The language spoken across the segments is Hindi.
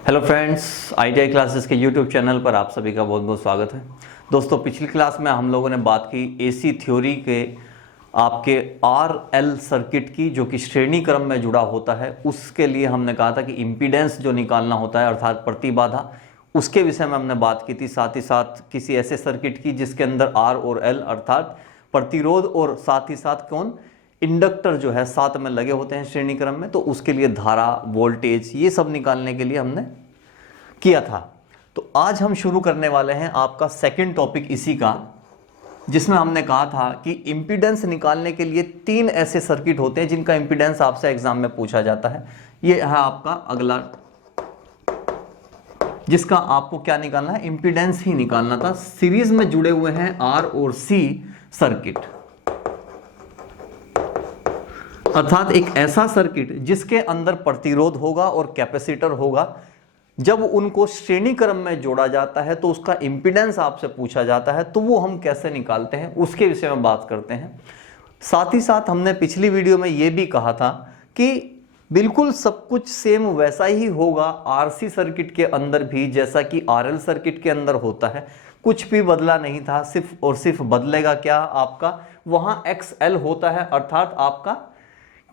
हेलो फ्रेंड्स, ITI क्लासेस के यूट्यूब चैनल पर आप सभी का बहुत बहुत स्वागत है। दोस्तों, पिछली क्लास में हम लोगों ने बात की AC थ्योरी के आपके RL सर्किट की, जो कि श्रेणी क्रम में जुड़ा होता है। उसके लिए हमने कहा था कि इम्पीडेंस जो निकालना होता है अर्थात प्रतिबाधा, उसके विषय में हमने बात की थी। साथ ही साथ किसी ऐसे सर्किट की जिसके अंदर R और L अर्थात प्रतिरोध और साथ ही साथ कौन इंडक्टर जो है साथ में लगे होते हैं श्रेणी क्रम में, तो उसके लिए धारा, वोल्टेज, ये सब निकालने के लिए हमने किया था। तो आज हम शुरू करने वाले हैं आपका सेकंड टॉपिक इसी का, जिसमें हमने कहा था कि इंपीडेंस निकालने के लिए तीन ऐसे सर्किट होते हैं जिनका इंपीडेंस आपसे एग्जाम में पूछा जाता है। ये है आपका अगला, जिसका आपको क्या निकालना है, इंपीडेंस ही निकालना था। सीरीज में जुड़े हुए हैं R और C सर्किट, अर्थात एक ऐसा सर्किट जिसके अंदर प्रतिरोध होगा और कैपेसिटर होगा। जब उनको श्रेणी क्रम में जोड़ा जाता है तो उसका इंपीडेंस आपसे पूछा जाता है, तो वो हम कैसे निकालते हैं उसके विषय में बात करते हैं। साथ ही साथ हमने पिछली वीडियो में ये भी कहा था कि बिल्कुल सब कुछ सेम वैसा ही होगा RC सर्किट के अंदर भी जैसा कि RL सर्किट के अंदर होता है। कुछ भी बदला नहीं था, सिर्फ और सिर्फ बदलेगा क्या, आपका वहां XL होता है, अर्थात आपका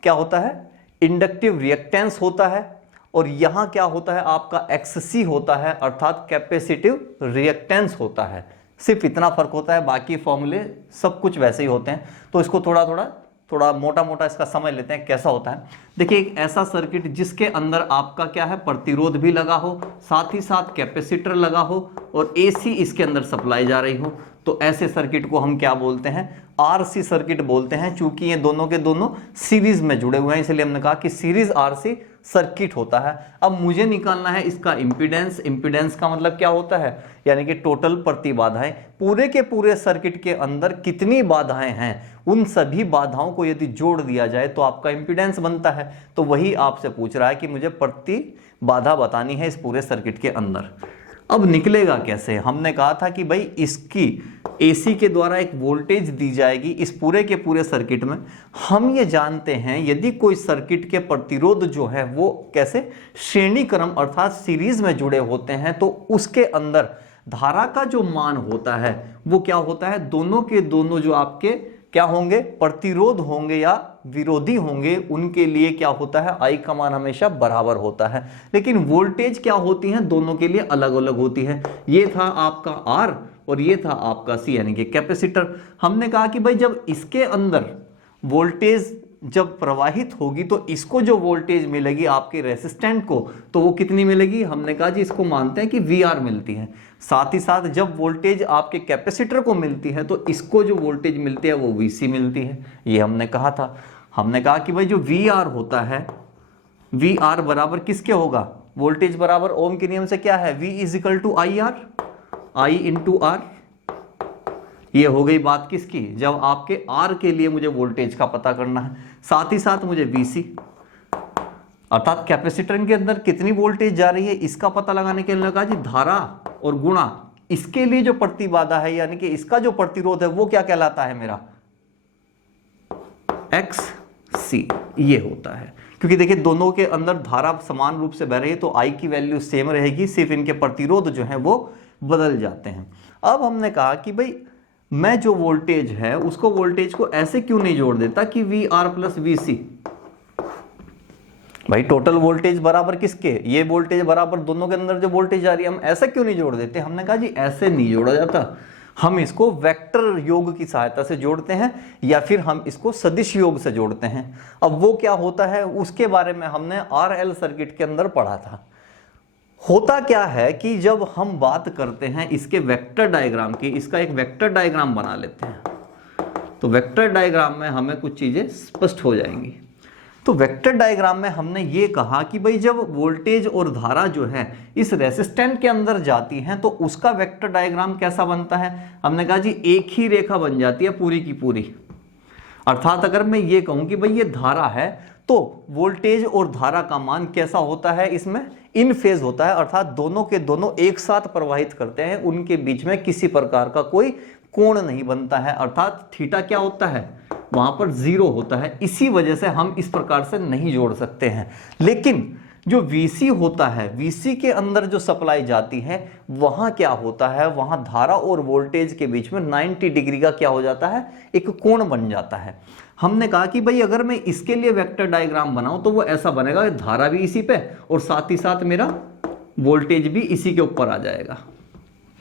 क्या होता है, इंडक्टिव रिएक्टेंस होता है, और यहां क्या होता है, आपका XC होता है, अर्थात कैपेसिटिव रिएक्टेंस होता है। सिर्फ इतना फर्क होता है, बाकी फॉर्मूले सब कुछ वैसे ही होते हैं। तो इसको थोड़ा मोटा मोटा इसका समझ लेते हैं कैसा होता है। देखिए, एक ऐसा सर्किट जिसके अंदर आपका क्या है, प्रतिरोध भी लगा हो, साथ ही साथ कैपेसिटर लगा हो और AC इसके अंदर सप्लाई जा रही हो, तो ऐसे सर्किट को हम क्या बोलते हैं, RC सर्किट बोलते हैं। चूंकि ये दोनों के दोनों सीरीज में जुड़े हुए हैं, इसलिए हमने कहा कि सीरीज RC सर्किट होता है। अब मुझे निकालना है इसका इंपीडेंस। इंपीडेंस का मतलब क्या होता है, यानी कि टोटल प्रतिबाधाएं। पूरे के पूरे सर्किट के अंदर कितनी बाधाएं हैं, उन सभी बाधाओं को यदि जोड़ दिया जाए तो आपका इंपीडेंस बनता है। तो वही आपसे पूछ रहा है कि मुझे प्रतिबाधा बतानी है इस पूरे सर्किट के अंदर। अब निकलेगा कैसे, हमने कहा था कि भाई इसकी AC के द्वारा एक वोल्टेज दी जाएगी इस पूरे के पूरे सर्किट में। हम ये जानते हैं यदि कोई सर्किट के प्रतिरोध जो है वो कैसे श्रेणी क्रम अर्थात सीरीज में जुड़े होते हैं, तो उसके अंदर धारा का जो मान होता है वो क्या होता है, दोनों के दोनों जो आपके क्या होंगे, प्रतिरोध होंगे या विरोधी होंगे, उनके लिए क्या होता है, I का मान हमेशा बराबर होता है। लेकिन वोल्टेज क्या होती है, दोनों के लिए अलग अलग होती है। ये था आपका R और ये था आपका C, यानी कि कैपेसिटर। हमने कहा कि भाई जब इसके अंदर वोल्टेज जब प्रवाहित होगी तो इसको जो वोल्टेज मिलेगी आपके रेसिस्टेंट को, तो वो कितनी मिलेगी, हमने कहा जी इसको मानते हैं कि VR मिलती है। साथ ही साथ जब वोल्टेज आपके कैपेसिटर को मिलती है तो इसको जो वोल्टेज मिलती है वो VC मिलती है। ये हमने कहा था। हमने कहा कि भाई जो VR होता है, VR बराबर किसके होगा, वोल्टेज बराबर ओम के नियम से क्या है, V is equal to IR, I into R। ये हो गई बात किसकी, जब आपके R के लिए मुझे वोल्टेज का पता करना है। साथ ही साथ मुझे VC अर्थात कैपेसिटर के अंदर कितनी वोल्टेज जा रही है इसका पता लगाने के लिए लगा जी धारा और गुणा इसके लिए जो प्रतिबाधा है, यानी कि इसका जो प्रतिरोध है वो क्या कहलाता है, मेरा XC ये होता है। क्योंकि देखिए दोनों के अंदर धारा समान रूप से बह रही है तो I की वैल्यू सेम रहेगी, सिर्फ इनके प्रतिरोध जो है वो बदल जाते हैं। अब हमने कहा कि भाई मैं जो वोल्टेज है उसको वोल्टेज को ऐसे क्यों नहीं जोड़ देता कि VR प्लस VC, भाई टोटल वोल्टेज बराबर किसके, ये वोल्टेज बराबर दोनों के अंदर जो वोल्टेज आ रही है, हम ऐसा क्यों नहीं जोड़ देते। हमने कहा जी ऐसे नहीं जोड़ा जाता, हम इसको वेक्टर योग की सहायता से जोड़ते हैं या फिर हम इसको सदिश योग से जोड़ते हैं। अब वो क्या होता है उसके बारे में हमने RL सर्किट के अंदर पढ़ा था। होता क्या है कि जब हम बात करते हैं इसके वेक्टर डायग्राम की, इसका एक वेक्टर डायग्राम बना लेते हैं, तो वेक्टर डायग्राम में हमें कुछ चीजें स्पष्ट हो जाएंगी। तो वेक्टर डायग्राम में हमने ये कहा कि भाई जब वोल्टेज और धारा जो है इस रेसिस्टेंट के अंदर जाती हैं तो उसका वेक्टर डायग्राम कैसा बनता है, हमने कहा जी एक ही रेखा बन जाती है पूरी की पूरी। अर्थात अगर मैं ये कहूं कि भाई ये धारा है तो वोल्टेज और धारा का मान कैसा होता है, इसमें इन फेज होता है, अर्थात दोनों के दोनों एक साथ प्रवाहित करते हैं, उनके बीच में किसी प्रकार का कोई कोण नहीं बनता है, अर्थात थीटा क्या होता है, वहां पर 0 होता है। इसी वजह से हम इस प्रकार से नहीं जोड़ सकते हैं। लेकिन जो VC होता है, VC के अंदर जो सप्लाई जाती है वहां क्या होता है, वहां धारा और वोल्टेज के बीच में 90 डिग्री का क्या हो जाता है, एक कोण बन जाता है। हमने कहा कि भाई अगर मैं इसके लिए वेक्टर डायग्राम बनाऊं तो वो ऐसा बनेगा, धारा भी इसी पे और साथ ही साथ मेरा वोल्टेज भी इसी के ऊपर आ जाएगा,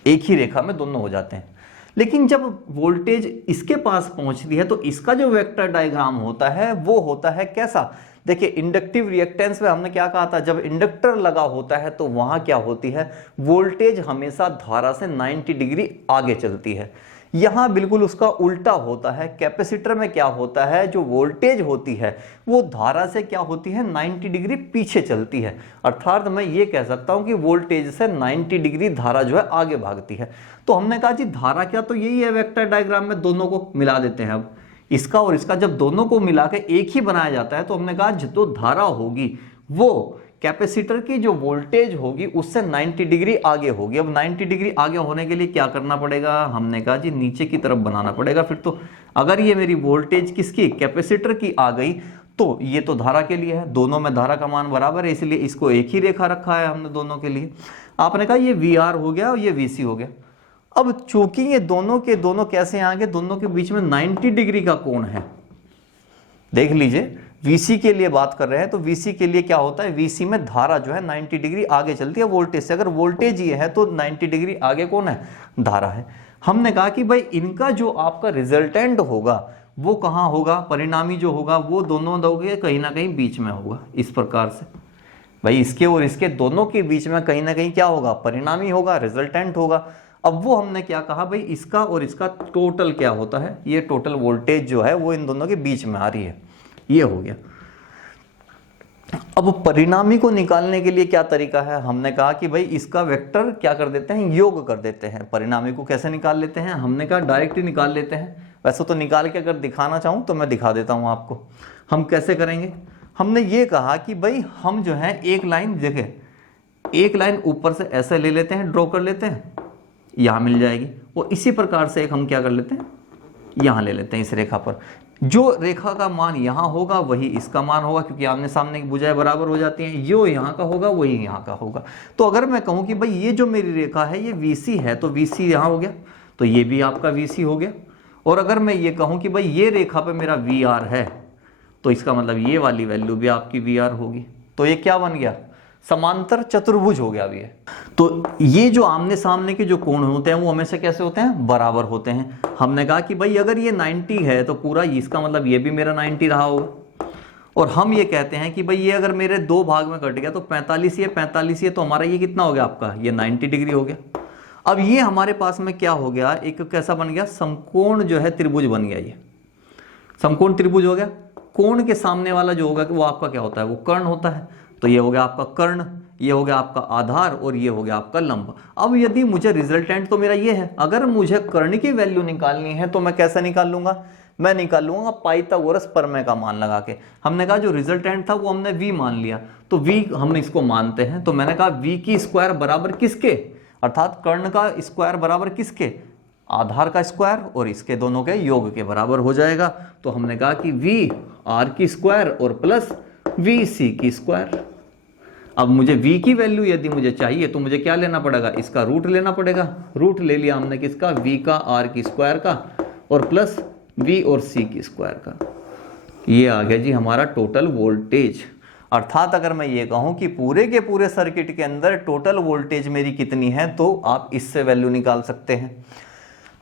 एक ही रेखा में दोनों हो जाते हैं। लेकिन जब वोल्टेज इसके पास पहुंचती है तो इसका जो वेक्टर डायग्राम होता है वो होता है कैसा, देखिए इंडक्टिव रिएक्टेंस में हमने क्या कहा था, जब इंडक्टर लगा होता है तो वहां क्या होती है, वोल्टेज हमेशा धारा से 90 डिग्री आगे चलती है। यहां बिल्कुल उसका उल्टा होता है, कैपेसिटर में क्या होता है, जो वोल्टेज होती है वो धारा से क्या होती है, 90 डिग्री पीछे चलती है। अर्थात मैं ये कह सकता हूं कि वोल्टेज से 90 डिग्री धारा जो है आगे भागती है। तो हमने कहा जी धारा क्या, तो यही है वेक्टर डायग्राम में, दोनों को मिला देते हैं। अब इसका और इसका जब दोनों को मिला के एक ही बनाया जाता है तो हमने कहा जो धारा होगी वो कैपेसिटर की जो वोल्टेज होगी उससे 90 डिग्री आगे होगी। अब 90 डिग्री आगे होने के लिए क्या करना पड़ेगा, हमने कहा जी नीचे की तरफ बनाना पड़ेगा। फिर तो अगर ये मेरी वोल्टेज किसकी, कैपेसिटर की आ गई तो ये तो धारा के लिए है, दोनों में धारा का मान बराबर है, इसलिए इसको एक ही रेखा रखा है हमने दोनों के लिए। आपने कहा ये VR हो गया और ये VC हो गया। अब चूंकि ये दोनों के दोनों कैसे आएंगे, दोनों के बीच में 90 डिग्री का कोण है। देख लीजिए VC के लिए बात कर रहे हैं तो VC के लिए क्या होता है, VC में धारा जो है 90 डिग्री आगे चलती है वोल्टेज से। अगर वोल्टेज ये है तो 90 डिग्री आगे कौन है, धारा है। हमने कहा कि भाई इनका जो आपका रिजल्टेंट होगा वो कहाँ होगा, परिणामी जो होगा वो दोनों के कहीं ना कहीं बीच में होगा। इस प्रकार से भाई इसके और इसके दोनों के बीच में कहीं ना कहीं क्या होगा, परिणामी होगा, रिजल्टेंट होगा। अब वो हमने क्या कहा, भाई इसका और इसका टोटल क्या होता है, ये टोटल वोल्टेज जो है वो इन दोनों के बीच में आ रही है, ये हो गया। अब परिणामी को निकालने के लिए क्या तरीका है, हमने कहा कि भाई इसका वेक्टर क्या कर देते हैं, योग कर देते हैं। परिणामी को कैसे निकाल लेते हैं, हमने कहा डायरेक्ट ही निकाल लेते हैं। वैसे तो निकाल के अगर दिखाना चाहूँ तो मैं दिखा देता हूँ आपको, हम कैसे करेंगे। हमने ये कहा कि भाई हम जो है एक लाइन, देखें एक लाइन ऊपर से ऐसे ले लेते हैं, ड्रॉ कर लेते हैं, यहाँ मिल जाएगी। और इसी प्रकार से एक हम क्या कर लेते हैं, यहाँ ले लेते हैं इस रेखा पर। जो रेखा का मान यहाँ होगा वही इसका मान होगा, क्योंकि आमने सामने की भुजाएं बराबर हो जाती हैं। जो यहाँ का होगा वही यहाँ का होगा। तो अगर मैं कहूँ कि भाई ये जो मेरी रेखा है ये VC है तो VC यहाँ हो गया, तो ये भी आपका VC हो गया। और अगर मैं ये कहूँ कि भाई ये रेखा पे मेरा VR है तो इसका मतलब ये वाली वैल्यू भी आपकी VR होगी। तो ये क्या बन गया, समांतर चतुर्भुज हो गया अभी ये। तो ये जो आमने सामने के जो कोण होते हैं वो हमेशा कैसे होते हैं, बराबर होते हैं। हमने कहा कि भाई अगर ये 90 है तो पूरा इसका मतलब ये भी मेरा 90 रहा होगा। और हम ये कहते हैं कि भाई ये अगर मेरे दो भाग में कट गया तो 45 ये 45 ये, तो हमारा ये कितना हो गया आपका, ये 90 डिग्री हो गया। अब ये हमारे पास में क्या हो गया, एक कैसा बन गया, समकोण जो है त्रिभुज बन गया। ये समकोण त्रिभुज हो गया। कोण के सामने वाला जो होगा वो आपका क्या होता है, वो कर्ण होता है। तो ये हो गया आपका कर्ण, ये हो गया आपका आधार और ये हो गया आपका लंब। अब यदि मुझे रिजल्टेंट तो मेरा ये है, अगर मुझे कर्ण की वैल्यू निकालनी है तो मैं कैसे निकाल लूंगा, मैं निकाल लूंगा पाइथागोरस प्रमेय का मान लगा के। हमने कहा जो रिजल्टेंट था वो हमने V मान लिया, तो V हम इसको मानते हैं। तो मैंने कहा V की स्क्वायर बराबर किसके, अर्थात कर्ण का स्क्वायर बराबर किसके, आधार का स्क्वायर और इसके दोनों के योग के बराबर हो जाएगा। तो हमने कहा कि V R की स्क्वायर और प्लस VC की स्क्वायर। अब मुझे V की वैल्यू यदि मुझे चाहिए तो मुझे क्या लेना पड़ेगा, इसका रूट लेना पड़ेगा। रूट ले लिया हमने किसका, V का R की स्क्वायर का और प्लस V और C की स्क्वायर का। ये आ गया जी हमारा टोटल वोल्टेज। अर्थात अगर मैं ये कहूं कि पूरे के पूरे सर्किट के अंदर टोटल वोल्टेज मेरी कितनी है तो आप इससे वैल्यू निकाल सकते हैं।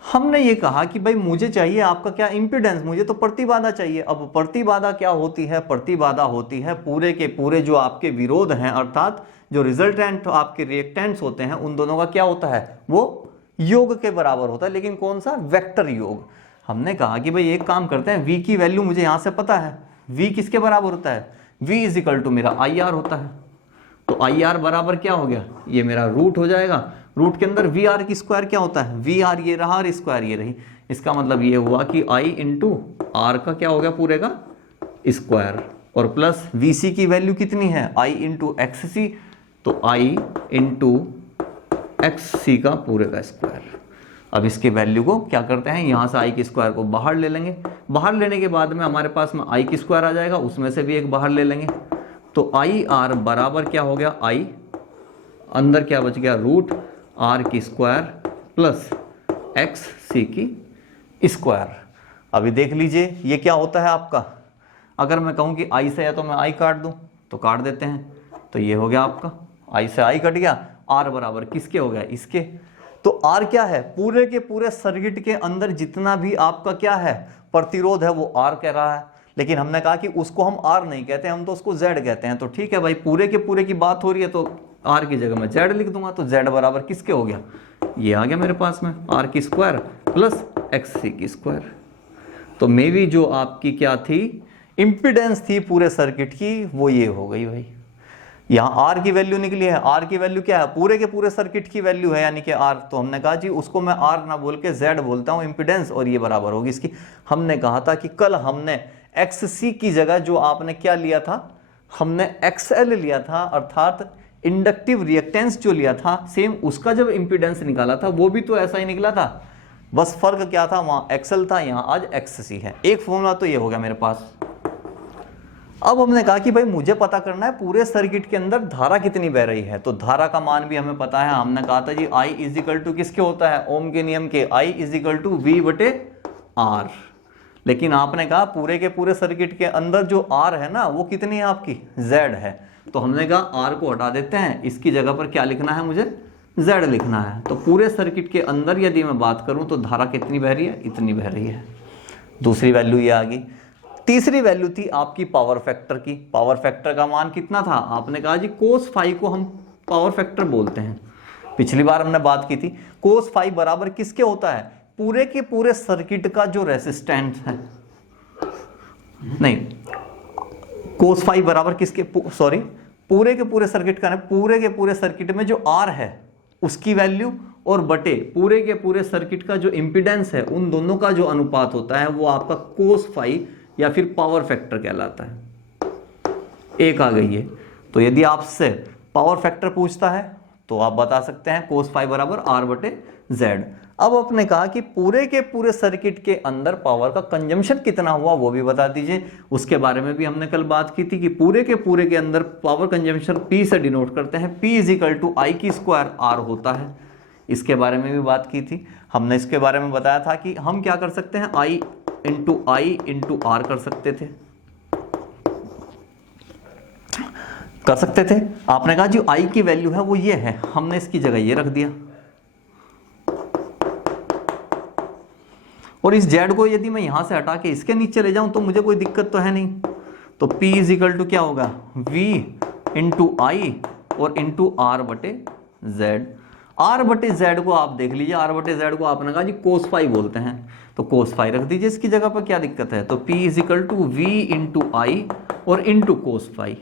हमने ये कहा कि भाई मुझे चाहिए आपका क्या, इंपीडेंस, मुझे तो प्रतिबाधा चाहिए। अब प्रतिबाधा क्या होती है, प्रतिबाधा होती है पूरे के पूरे जो आपके विरोध हैं, अर्थात जो रिजल्टेंट आपके रिएक्टेंट्स होते हैं उन दोनों का क्या होता है, वो योग के बराबर होता है। लेकिन कौन सा, वेक्टर योग। हमने कहा कि भाई एक काम करते हैं, V की वैल्यू मुझे यहाँ से पता है, V किसके बराबर होता है, V इज इक्वल टू मेरा IR होता है। तो IR बराबर क्या हो गया, ये मेरा रूट हो जाएगा। रूट के अंदर VR की स्क्वायर क्या होता है, VR ये रहा और स्क्वायर ये रही। इसका मतलब ये हुआ कि I इंटू R का क्या हो गया पूरे का स्क्वायर और प्लस VC की वैल्यू कितनी है, I इंटू XC, तो I इंटू XC का पूरे का स्क्वायर। अब इसके वैल्यू को क्या करते हैं, यहाँ से I की स्क्वायर को बाहर ले लेंगे। बाहर लेने के बाद में हमारे पास में I की स्क्वायर आ जाएगा, उसमें से भी एक बाहर ले लेंगे। तो आई आर बराबर क्या हो गया, आई अंदर क्या बच गया, रूट आर की स्क्वायर प्लस एक्स सी की स्क्वायर। अभी देख लीजिए ये क्या होता है आपका, अगर मैं कहूँ कि आई से है तो मैं आई काट दूँ तो काट देते हैं, तो ये हो गया आपका आई से आई कट गया, आर बराबर किसके हो गया, इसके। तो आर क्या है, पूरे के पूरे सर्किट के अंदर जितना भी आपका क्या है प्रतिरोध है वो आर कह रहा है, लेकिन हमने कहा कि उसको हम आर नहीं कहते, हम तो उसको जेड कहते हैं। तो ठीक है भाई, पूरे के पूरे की बात हो रही है तो आर की जगह मैं जेड लिख दूंगा, तो जेड बराबर किसके हो गया, ये आ गया मेरे पास में आर की स्क्वायर प्लस एक्स सी की स्क्वायर। तो मे बी जो आपकी क्या थी इंपिडेंस थी पूरे सर्किट की, वो ये हो गई भाई। यहाँ आर की वैल्यू निकली है, आर की वैल्यू क्या है, पूरे के पूरे सर्किट की वैल्यू है यानी कि आर। तो हमने कहा जी उसको मैं आर ना बोल के जेड बोलता हूँ इंपिडेंस, और ये बराबर होगी इसकी। हमने कहा था कि कल हमने एक्स सी की जगह जो आपने क्या लिया था, हमने एक्सएल लिया था, अर्थात इंडक्टिव रिएक्टेंस जो लिया था, सेम उसका जब इंपिडेंस निकाला था वो भी तो ऐसा ही निकला था, बस फर्क क्या था, वहां एक्सएल था, यहाँ आज एक्ससी है। एक फॉर्मूला तो ये हो गया मेरे पास। अब हमने कहा कि भाई मुझे पता करना है पूरे सर्किट के अंदर धारा कितनी बह रही है, तो धारा का मान भी हमें पता है। हमने कहा था जी I इजिकल टू किसके होता है, ओम के नियम के, I इजिकल टू V बटे R। लेकिन आपने कहा पूरे के पूरे सर्किट के अंदर जो R है ना वो कितनी है आपकी, Z है। तो हमने कहा R को हटा देते हैं, इसकी जगह पर क्या लिखना है, मुझे Z लिखना है। तो पूरे सर्किट के अंदर यदि मैं बात करूं तो धारा कितनी बह रही है, इतनी बह रही है। दूसरी वैल्यू ये आ गई। तीसरी वैल्यू थी आपकी पावर फैक्टर की। पावर फैक्टर का मान कितना था, आपने कहा जी कोस फाई को हम पावर फैक्टर बोलते हैं। पिछली बार हमने बात की थी कोस फाई बराबर किसके होता है, पूरे के पूरे सर्किट का जो रेसिस्टेंस है, नहीं कोस फाई बराबर किसके, सॉरी पूरे के पूरे सर्किट का, पूरे के पूरे सर्किट में जो आर है उसकी वैल्यू और बटे पूरे के पूरे सर्किट का जो इंपिडेंस है, उन दोनों का जो अनुपात होता है वो आपका कोस फाई या फिर पावर फैक्टर कहलाता है। एक आ गई है। तो यदि आपसे पावर फैक्टर पूछता है तो आप बता सकते हैं कोस फाई बराबर आर बटे जेड। अब आपने कहा कि पूरे के पूरे सर्किट के अंदर पावर का कंजम्पशन कितना हुआ वो भी बता दीजिए। उसके बारे में भी हमने कल बात की थी कि पूरे के अंदर पावर कंजम्पशन P से डिनोट करते हैं, P इजिकल टू आई की स्क्वायर आर होता है। इसके बारे में भी बात की थी हमने। इसके बारे में बताया था कि हम क्या कर सकते हैं, I इंटू आर कर सकते थे, कर सकते थे। आपने कहा जो I की वैल्यू है वो ये है, हमने इसकी जगह ये रख दिया। और इस Z को यदि मैं यहां से हटा के इसके नीचे ले जाऊं तो मुझे कोई दिक्कत तो है नहीं। तो P इजिकल टू क्या होगा, V इंटू आई और इंटू आर बटे जेड। आर बटे जेड को आप देख लीजिए, आर बटे जेड को आपने कहा जी कोस फाई बोलते हैं, तो कोस फाई रख दीजिए इसकी जगह पर, क्या दिक्कत है। तो P is equal to V into I और इंटू कोस फाई।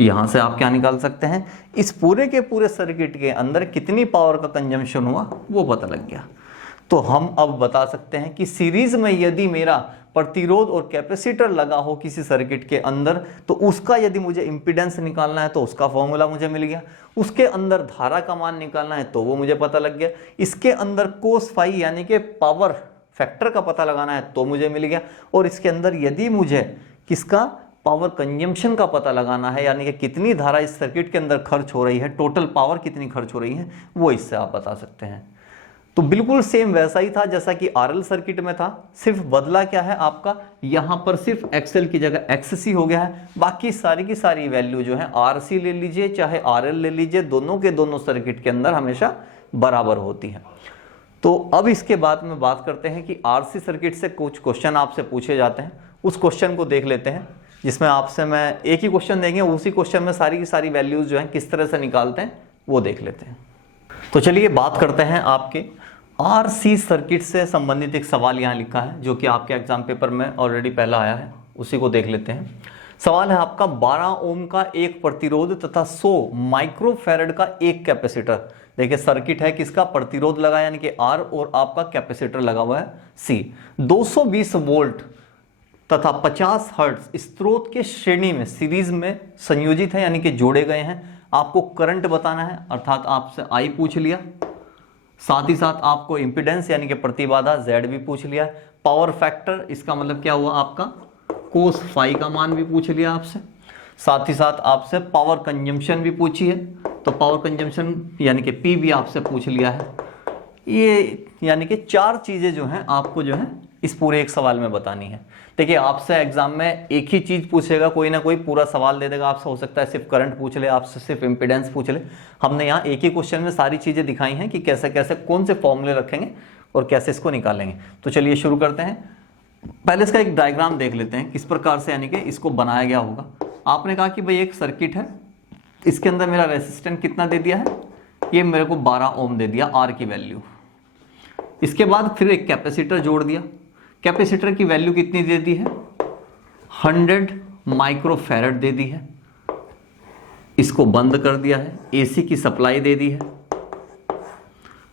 यहां से आप क्या निकाल सकते हैं, इस पूरे के पूरे सर्किट के अंदर कितनी पावर का कंजम्पशन हुआ वो पता लग गया। तो हम अब बता सकते हैं कि सीरीज में यदि मेरा प्रतिरोध और कैपेसिटर लगा हो किसी सर्किट के अंदर, तो उसका यदि मुझे इंपीडेंस निकालना है तो उसका फॉर्मूला मुझे मिल गया। उसके अंदर धारा का मान निकालना है तो वो मुझे पता लग गया। इसके अंदर कोस फाई यानी कि पावर फैक्टर का पता लगाना है तो मुझे मिल गया। और इसके अंदर यदि मुझे किसका, पावर कंजम्पशन का पता लगाना है, यानी कि कितनी धारा इस सर्किट के अंदर खर्च हो रही है, टोटल पावर कितनी खर्च हो रही है, वो इससे आप बता सकते हैं। तो बिल्कुल सेम वैसा ही था जैसा कि आरएल सर्किट में था, सिर्फ बदला क्या है आपका, यहां पर सिर्फ एक्सएल की जगह एक्ससी हो गया है। बाकी सारी की सारी वैल्यू जो है आरसी ले लीजिए चाहे आरएल ले लीजिए, दोनों के दोनों सर्किट के अंदर हमेशा बराबर होती है। तो अब इसके बाद में बात करते हैं कि आरसी सर्किट से कुछ क्वेश्चन आपसे पूछे जाते हैं, उस क्वेश्चन को देख लेते हैं, जिसमें आपसे मैं एक ही क्वेश्चन देंगे, उसी क्वेश्चन में सारी की सारी वैल्यूज जो है किस तरह से निकालते हैं वो देख लेते हैं। तो चलिए बात करते हैं आपके आरसी सर्किट से संबंधित एक सवाल यहाँ लिखा है जो कि आपके एग्जाम पेपर में ऑलरेडी पहला आया है, उसी को देख लेते हैं। सवाल है आपका 12 ओम का एक प्रतिरोध तथा 100 माइक्रोफैरड का एक कैपेसिटर। देखिए सर्किट है किसका, प्रतिरोध लगा यानी कि आर और आपका कैपेसिटर लगा हुआ है सी। 220 वोल्ट तथा 50 हर्ट्ज स्रोत के श्रेणी में सीरीज में संयोजित है यानी कि जोड़े गए हैं। आपको करंट बताना है, अर्थात आपसे आई पूछ लिया, साथ ही साथ आपको इंपीडेंस यानी कि प्रतिबाधा Z भी पूछ लिया। पावर फैक्टर इसका मतलब क्या हुआ आपका कोस फाई का मान भी पूछ लिया आपसे, साथ ही साथ आपसे पावर कंजम्पशन भी पूछी है, तो पावर कंजम्पशन यानी कि पी भी आपसे पूछ लिया है। ये यानी कि 4 चीज़ें जो हैं आपको जो है इस पूरे एक सवाल में बतानी है। देखिए आपसे एग्जाम में एक ही चीज़ पूछेगा, कोई ना कोई पूरा सवाल दे देगा आपसे, हो सकता है सिर्फ करंट पूछ ले, आपसे सिर्फ इम्पीडेंस पूछ ले। हमने यहाँ एक ही क्वेश्चन में सारी चीज़ें दिखाई हैं कि कैसे कैसे कौन से फॉर्मूले रखेंगे और कैसे इसको निकालेंगे। तो चलिए शुरू करते हैं। पहले इसका एक डायग्राम देख लेते हैं किस प्रकार से यानी कि इसको बनाया गया होगा। आपने कहा कि भाई एक सर्किट है, इसके अंदर मेरा रेसिस्टेंस कितना दे दिया है, ये मेरे को 12 ओम दे दिया आर की वैल्यू। इसके बाद फिर एक कैपेसिटर जोड़ दिया, कैपेसिटर की वैल्यू कितनी दे दी है, 100 माइक्रोफैरड दे दी है। इसको बंद कर दिया है, एसी की सप्लाई दे दी है।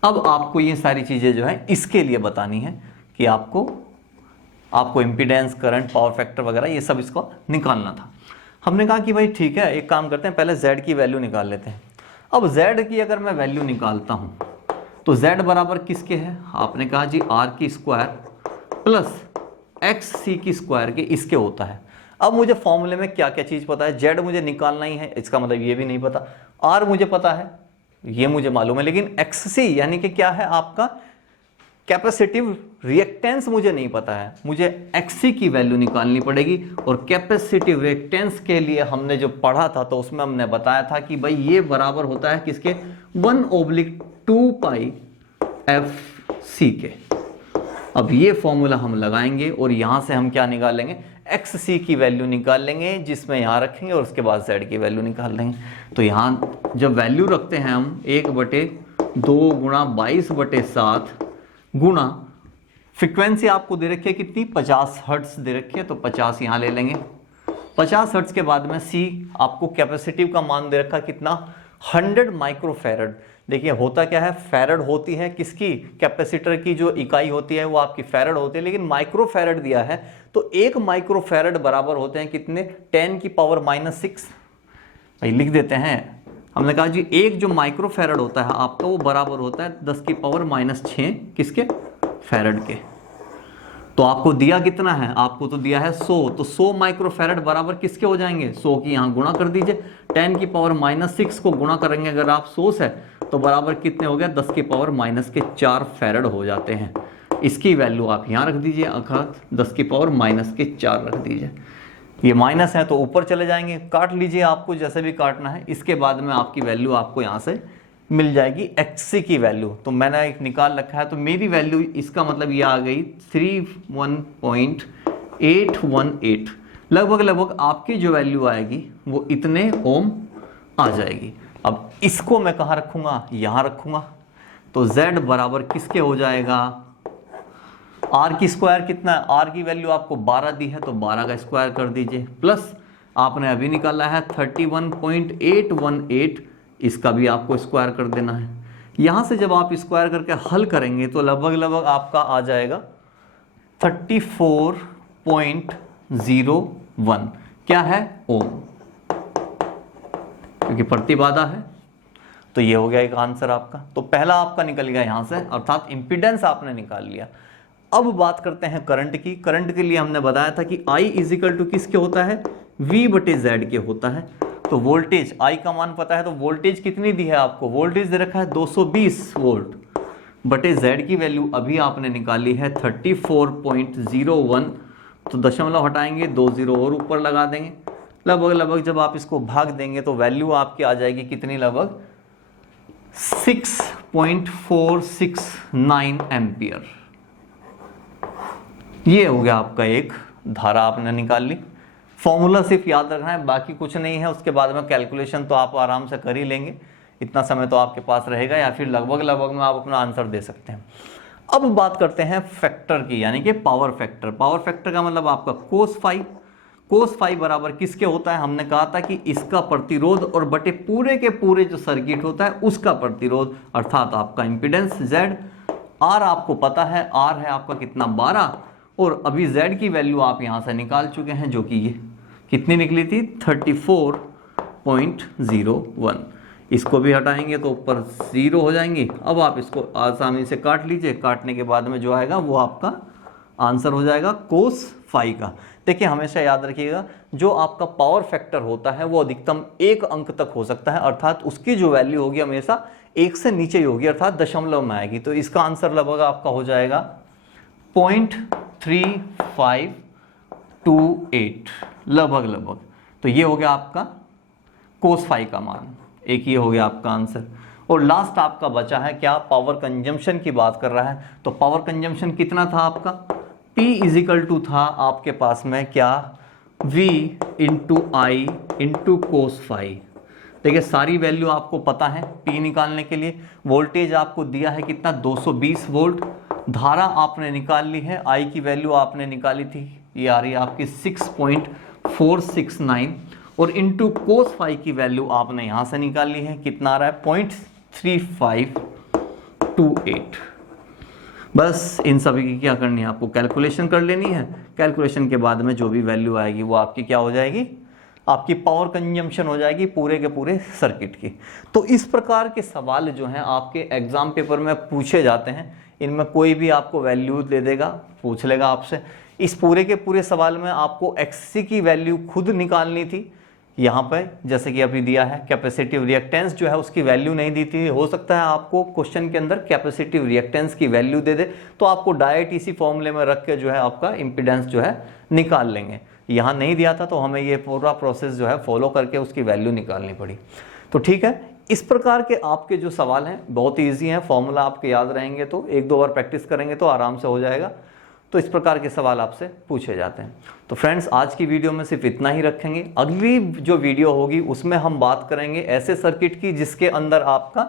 अब आपको ये सारी चीजें जो है इसके लिए बतानी है कि आपको इंपीडेंस, करंट, पावर फैक्टर वगैरह ये सब इसको निकालना था। हमने कहा कि भाई ठीक है, एक काम करते हैं, पहले Z की वैल्यू निकाल लेते हैं। अब Z की अगर मैं वैल्यू निकालता हूं तो Z बराबर किसके है, आपने कहा जी R की स्क्वायर प्लस XC की स्क्वायर के इसके होता है। अब मुझे फॉर्मूले में क्या क्या चीज़ पता है, Z मुझे निकालना ही है, इसका मतलब ये भी नहीं पता, R मुझे पता है, ये मुझे मालूम है, लेकिन XC यानी कि क्या है आपका कैपेसिटिव रिएक्टेंस मुझे नहीं पता है। मुझे XC की वैल्यू निकालनी पड़ेगी, और कैपेसिटिव रिएक्टेंस के लिए हमने जो पढ़ा था तो उसमें हमने बताया था कि भाई ये बराबर होता है किसके, 1/2 पाई FC के। अब ये फॉर्मूला हम लगाएंगे और यहां से हम क्या निकालेंगे, XC की वैल्यू निकाल लेंगे, जिसमें यहां रखेंगे और उसके बाद Z की वैल्यू निकाल लेंगे। तो यहां जब वैल्यू रखते हैं हम 1/2 गुणा 22/7 गुणा फ्रीक्वेंसी आपको दे रखी है कितनी, 50 हर्ट्ज दे रखी है, तो 50 यहां ले लेंगे। 50 हर्ट्ज के बाद में C आपको कैपेसिटिव का मान दे रखा कितना, 100 माइक्रोफैरड। देखिए होता क्या है, फैरड होती है किसकी, कैपेसिटर की जो इकाई होती है वो आपकी फैरड होती है, लेकिन माइक्रोफैरड दिया है तो 1 माइक्रोफैरड बराबर होते हैं कितने, 10 की पावर -6। भाई लिख देते हैं, हमने कहा जी एक जो माइक्रोफैरड होता है आपका वो बराबर होता है 10 की पावर -6 किसके, फैरड के। तो आपको दिया कितना है, आपको तो दिया है 100, तो 100 माइक्रोफैरड बराबर किसके हो जाएंगे, 100 की यहाँ गुणा कर दीजिए, 10 की पावर -6 को गुणा करेंगे अगर आप 100 से तो बराबर कितने हो गया, 10 की पावर -4 फैरड हो जाते हैं। इसकी वैल्यू आप यहाँ रख दीजिए, अर्थात 10 की पावर -4 रख दीजिए। ये माइनस है तो ऊपर चले जाएंगे, काट लीजिए आपको जैसे भी काटना है। इसके बाद में आपकी वैल्यू आपको यहाँ से मिल जाएगी XC की वैल्यू, तो मैंने एक निकाल रखा है, तो मेरी वैल्यू इसका मतलब ये आ गई 31.818। लगभग आपकी जो वैल्यू आएगी वो इतने ओम आ जाएगी। अब इसको मैं कहाँ रखूंगा, यहाँ रखूंगा, तो Z बराबर किसके हो जाएगा, R की स्क्वायर कितना है, R की वैल्यू आपको 12 दी है तो 12 का स्क्वायर कर दीजिए, प्लस आपने अभी निकाला है 31.818, इसका भी आपको स्क्वायर कर देना है। यहां से जब आप स्क्वायर करके हल करेंगे तो लगभग आपका आ जाएगा 34.01, क्या है, ओम, क्योंकि प्रतिबाधा है। तो ये हो गया एक आंसर आपका, तो पहला आपका निकल गया यहां से, अर्थात इंपीडेंस आपने निकाल लिया। अब बात करते हैं करंट की। करंट के लिए हमने बताया था कि I इजिकल टू किसके होता है, V/Z के होता है। तो वोल्टेज I का मान पता है, तो वोल्टेज कितनी दी है आपको, वोल्टेज दे रखा है 220 वोल्ट बटे Z की वैल्यू अभी आपने निकाली है 34.01, तो दशमलव हटाएंगे, 2 0 और ऊपर लगा देंगे। लगभग जब आप इसको भाग देंगे तो वैल्यू आपकी आ जाएगी कितनी, लगभग 6.469 एम्पियर। ये हो गया आपका एक धारा आपने निकाल ली। फॉर्मूला सिर्फ याद रखना है, बाकी कुछ नहीं है। उसके बाद में कैलकुलेशन तो आप आराम से कर ही लेंगे, इतना समय तो आपके पास रहेगा, या फिर लगभग में आप अपना आंसर दे सकते हैं। अब बात करते हैं फैक्टर की, यानी कि पावर फैक्टर। पावर फैक्टर का मतलब आपका कोस फाई। कोस फाई बराबर किसके होता है, हमने कहा था कि इसका प्रतिरोध और बटे पूरे के पूरे जो सर्किट होता है उसका प्रतिरोध, अर्थात आपका इंपीडेंस Z। R आपको पता है, R है आपका कितना, 12, और अभी Z की वैल्यू आप यहां से निकाल चुके हैं, जो कि ये कितनी निकली थी, 34.01। इसको भी हटाएंगे तो ऊपर 0 हो जाएंगी। अब आप इसको आसानी से काट लीजिए, काटने के बाद में जो आएगा वो आपका आंसर हो जाएगा कोस फाई का। देखिए हमेशा याद रखिएगा, जो आपका पावर फैक्टर होता है वो अधिकतम 1 अंक तक हो सकता है, अर्थात उसकी जो वैल्यू होगी हमेशा 1 से नीचे ही होगी, अर्थात दशमलव में आएगी। तो इसका आंसर लगभग आपका हो जाएगा 0.3528 लगभग। तो ये हो गया आपका कोस फाई का मान, एक ये हो गया आपका आंसर। और लास्ट आपका बचा है क्या, पावर कंजम्पशन की बात कर रहा है। तो पावर कंजम्पशन कितना था आपका, P इजिकल टू था आपके पास में क्या, V इंटू आई इंटू कोस फाई। देखिए सारी वैल्यू आपको पता है P निकालने के लिए। वोल्टेज आपको दिया है कितना, 220 वोल्ट। धारा आपने निकाल ली है, I की वैल्यू आपने निकाली थी, ये आ रही है आपकी 6.469, और इंटू कोस फाई की वैल्यू आपने यहाँ से निकाल ली है, कितना आ रहा है 0.3528। बस इन सभी की क्या करनी है, आपको कैलकुलेशन कर लेनी है। कैलकुलेशन के बाद में जो भी वैल्यू आएगी वो आपकी क्या हो जाएगी, आपकी पावर कंजम्पशन हो जाएगी पूरे के पूरे सर्किट की। तो इस प्रकार के सवाल जो हैं आपके एग्जाम पेपर में पूछे जाते हैं। इनमें कोई भी आपको वैल्यू दे देगा, पूछ लेगा आपसे। इस पूरे के पूरे सवाल में आपको XC की वैल्यू खुद निकालनी थी। यहाँ पे जैसे कि अभी दिया है कैपेसिटिव रिएक्टेंस जो है उसकी वैल्यू नहीं दी थी। हो सकता है आपको क्वेश्चन के अंदर कैपेसिटिव रिएक्टेंस की वैल्यू दे दे, तो आपको डायरेक्ट इसी फॉर्मूले में रख के जो है आपका इम्पीडेंस जो है निकाल लेंगे। यहाँ नहीं दिया था तो हमें ये पूरा प्रोसेस जो है फॉलो करके उसकी वैल्यू निकालनी पड़ी। तो ठीक है, इस प्रकार के आपके जो सवाल हैं बहुत ईजी हैं, फॉर्मूला आपके याद रहेंगे तो 1-2 बार प्रैक्टिस करेंगे तो आराम से हो जाएगा। तो इस प्रकार के सवाल आपसे पूछे जाते हैं। तो फ्रेंड्स आज की वीडियो में सिर्फ इतना ही रखेंगे। अगली जो वीडियो होगी उसमें हम बात करेंगे ऐसे सर्किट की जिसके अंदर आपका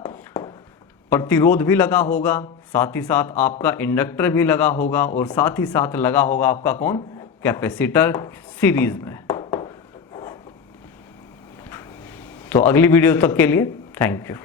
प्रतिरोध भी लगा होगा, साथ ही साथ आपका इंडक्टर भी लगा होगा, और साथ ही साथ लगा होगा आपका कौन, कैपेसिटर सीरीज में। तो अगली वीडियो तक के लिए थैंक यू।